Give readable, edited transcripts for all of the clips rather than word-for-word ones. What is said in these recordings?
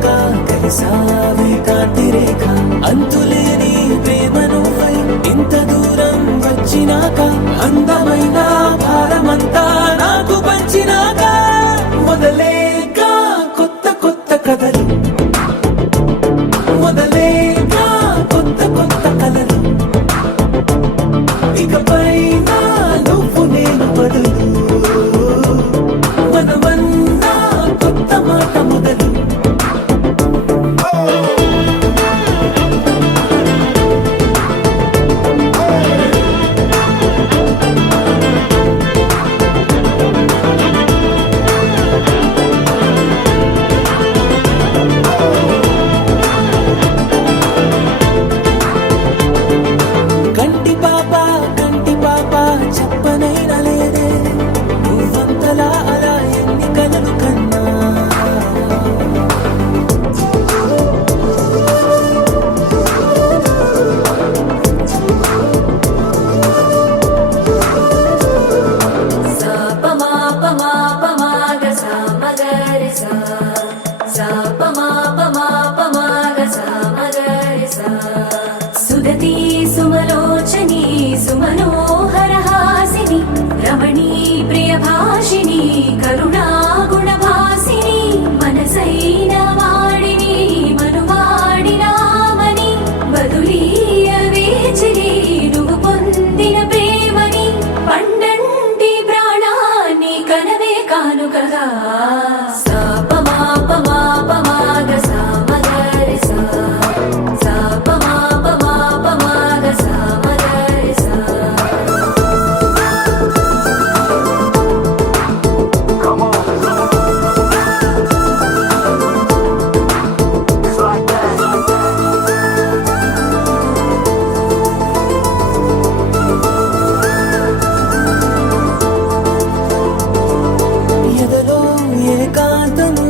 నీలోగా కలిసావే కాంతి రేఖ అంతులేని ప్రేమ నువ్వై ఇంత దూరం వచ్చినాక అందమైన భారమంతా నాకు పంచినాక మొదలేగా కొత్త కొత్త కథలు మొదలేగా కొత్త కొత్త కలలు ఇకపై నువ్వు నేను బదులు మనమన్నా కొత్త మాట మొదలు కంటి పాప చెప్పనైనా లేదే నువ్వంతలా అలా ఎన్ని కలలు కన్నా సుదతి సుమలోచని సుమనోహర హాసిని రమణీ ప్రియ భాషిని కరుణా గుణ భాసిని మనసైన వాడిని మనువాడినామని బదులీయ వేచిని నువ్వు పొందిన ప్రేమని పండంటి ప్రాణాన్ని కనవే కానుకగా ఏకాంతము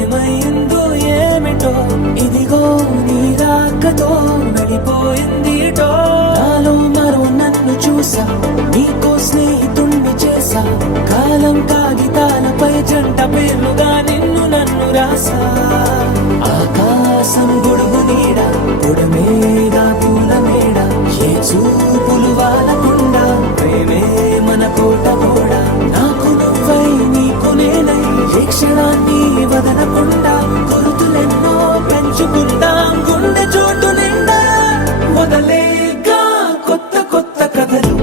ఏమైందో ఏమిటో ఇదిగో నీ రాకతో నడిపోయిందిటో నాలో మరో నన్ను చూసా నీకో స్నేహితుణ్ణి చేసా కాలం కాగితాలపై జంట పేర్లుగా నిన్ను నన్ను రాసా ఆకాశం గొడుగు నీడ పొడమేగా పూల మేడ ఏ చూపులు వాలకుండా ప్రేమే మన కోట కూడా నాకు నువ్వై నీకు నేనై ఏ క్షణాన్ని వదలకుండా గుర్తులెన్నో పెంచుకుందాం గుండె చోటు నిండా మొదలేగా కొత్త కొత్త కథలు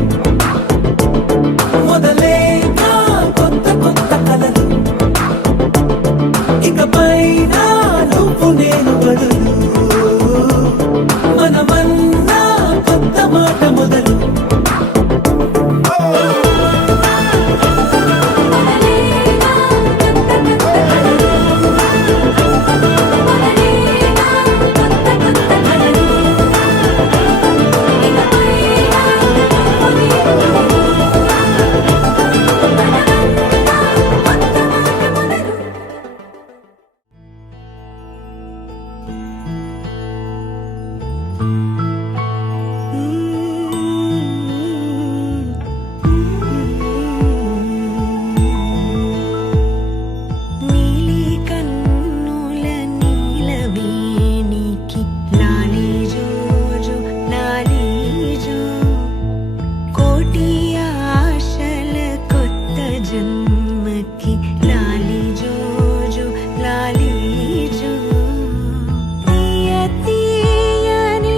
మొదలేగా కొత్త కొత్త కలలు ఇకపై నువ్వు నేను బదులు మనమన్నా కొత్త మాట మొదలు తీయ తీయని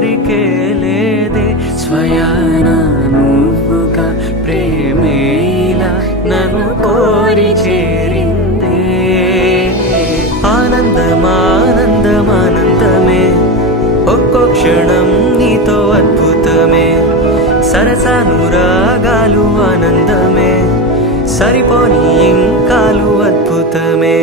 కోరికే లేదే స్వయాన నువ్వుగా ప్రేమేలా నన్ను కోరి చేరిందే ఆనందమానందమానందమే ఒక్కో క్షణం నీతో అద్భుతమే సరసానురాగాలు ఆనందమే సరిపోని ఇంకాలు అద్భుతమే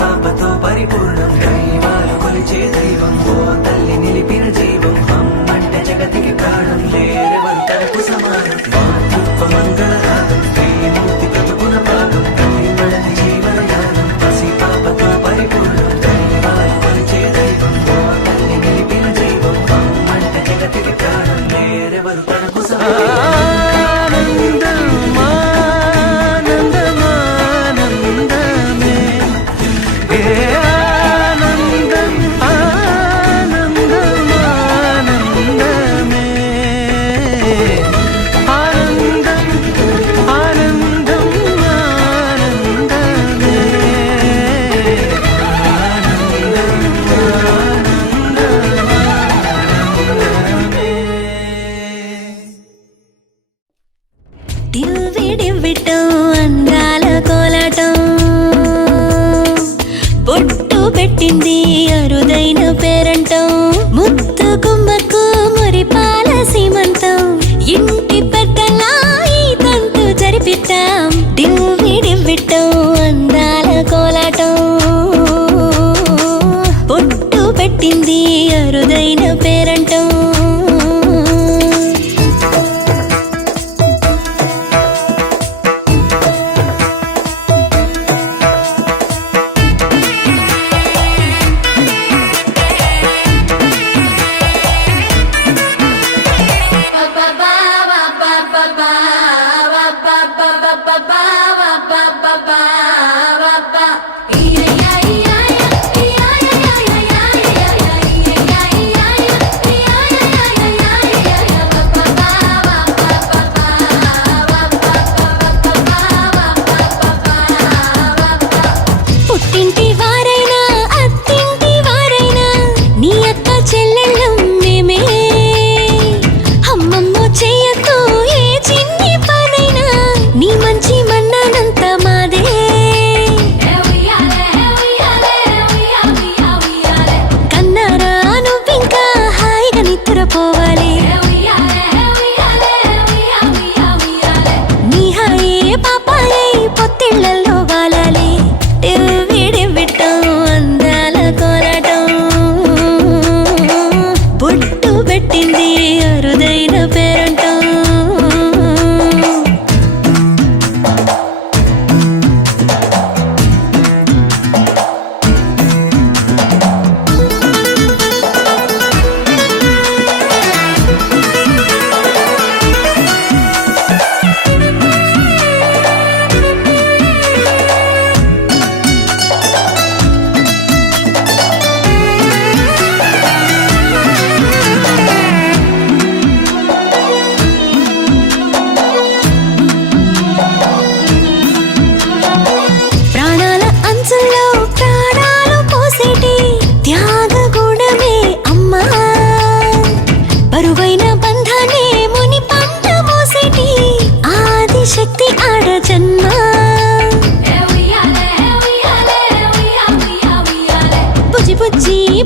పాపతో పరిపూర్ణం దైవాలు కొలిచే దైవం ఓ తల్లి నిలిపిన జీవం అమ్మంటే జగతికి ప్రాణం లేరెవరు తనకు సమానం మాతృత్వ మంగళ రాగం శ్రీమూర్తి బ్రతుకున భాగం ప్రతిపడని జీవనయానం పసి పాపతో పరిపూర్ణం దైవాలు కొలిచే దైవం ఓ తల్లి నిలిపిన జీవం అమ్మంటే జగతికి ప్రాణం లేరెవరు తనకు సమానం పెట్టింది అరుదైన పేరంటం ముత్తు కుమ్మకు మురిపాల సీమంతం ఇంటి పెద్దలా ఈ తంతు జరిపిద్దాం డివ్విడివ్విట్టం అందాల కోలాటం బొట్టు పెట్టింది అరుదైన పేరంటం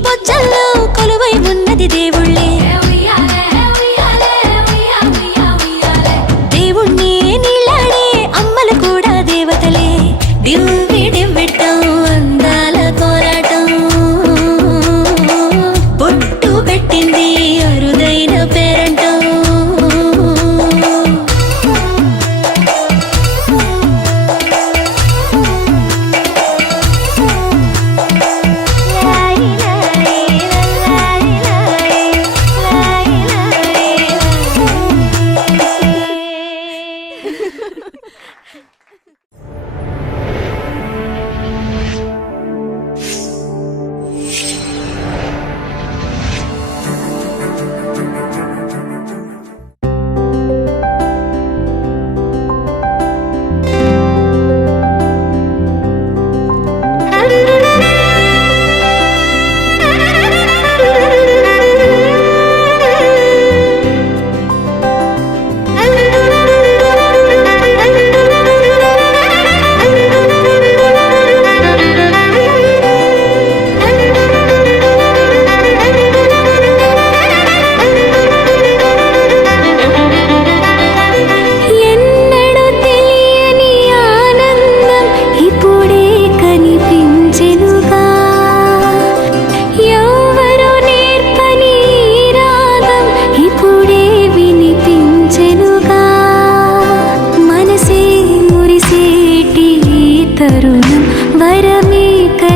బొజ్జల్లో కొలువై ఉన్నది దేవుళ్ళే దేవుణ్ణి నీళ్ళాడే అమ్మలు కూడా దేవతలే డివ్విడివ్విట్టం అందాల కోలాటం బొట్టు పెట్టింది అరుదైన పేరంటం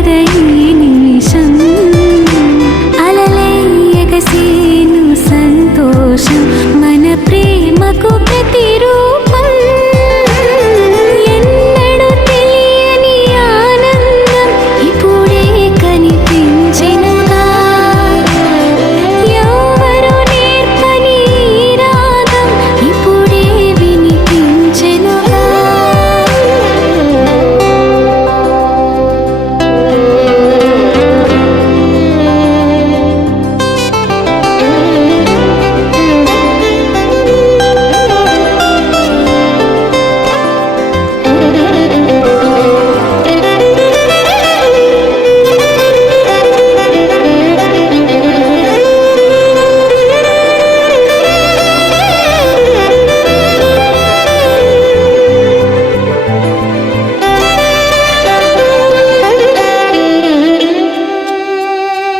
కదా ఈ నిమిషం అలలై ఎగసేను సంతోషం మన ప్రేమకు ప్రతిరూపం ఎన్నడూ తెలియని ఆనందం ఇప్పుడే కనిపించెనుగా ఎవరు నేర్పని ఈ రాగం ఇప్పుడే వినిపించెనుగా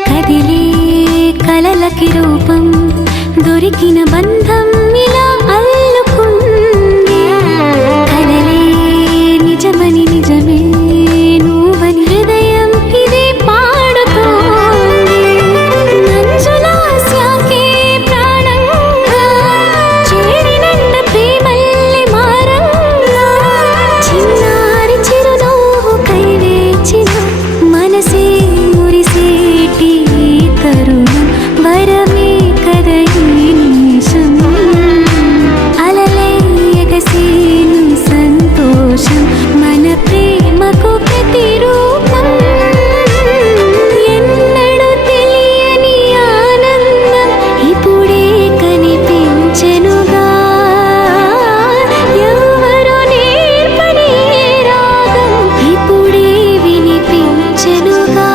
కదిలే కలలకి రూపం దొరికిన బంధం ఇలా అల్లుకుంది కలలే నిజమని నిజమే నువ్వని హృదయం ఇదే పాడుతోంది మంజులాస్యాకే ప్రాణంగా చేరినంత ప్రేమల్లి మారంగా చిన్నారి చిరునవ్వు కైవేచిన మనసే మురిసేటి తరుణం వరమే కదా ఈ నిమిషం అలలై ఎగసేను సంతోషం మన ప్రేమకు ప్రతిరూపం ఎన్నడూ తెలియని ఆనందం ఇప్పుడే కనిపించెనుగా ఎవరు నేర్పని రాగం ఇప్పుడే వినిపించెనుగా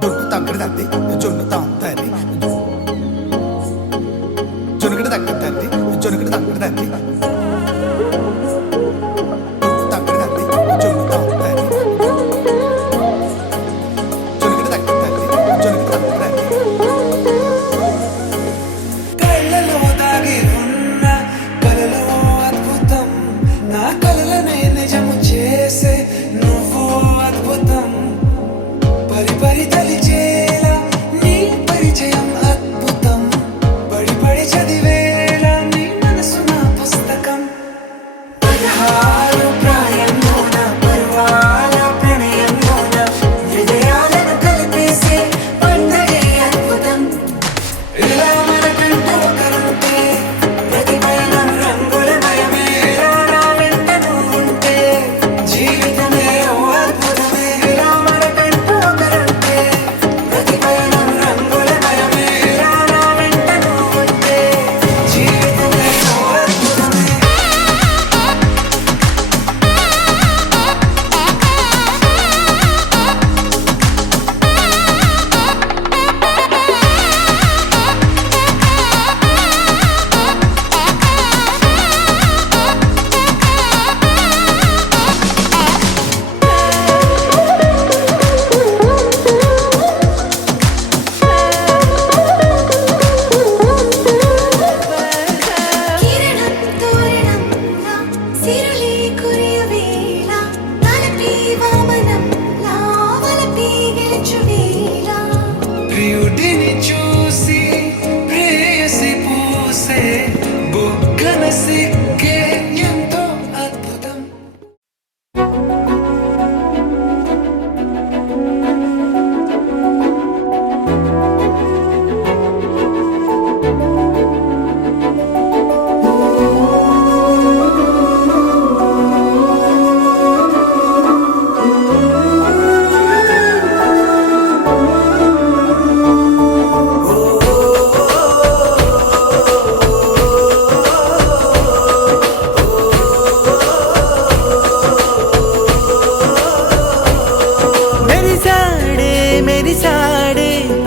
జొన్ను తగ్గడదండి జొన్ను తాగుతారి జొనుగడ తగ్గదండి జొనుగడ తగ్గదండి తగ్గదండి జొన్ను తాగుతారి జొనుగడ తగ్గదండి జొనుగడ తగ్గదండి కళ్ళలో దాగి ఉన్న కలలో అద్భుతం నా కలలనే నిజము చేసే నువ్వు అద్భుతం పరి పరి తలిచేలా నీ పరిచయం అద్భుతం పడి పడి చదివేలా నీ మనసు నా పుస్తకం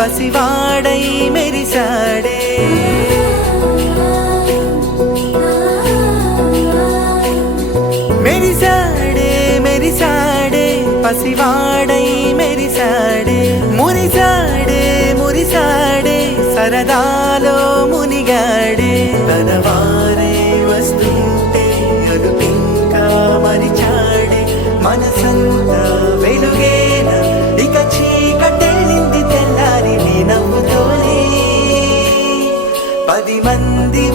పసివాడై మెరిసాడే మెరిసాడే మెరిసాడే పసివాడై మెరిసాడే మురిసాడే మురిసాడే సరదాలో మునిగాడే తనవారే వస్తుంటే అదుపింకా మరిచాడే మనసంతా వెలుగేన ఇక చీకటెళ్ళింది తెల్లారి నీ నవ్వుతోనే 10 మంది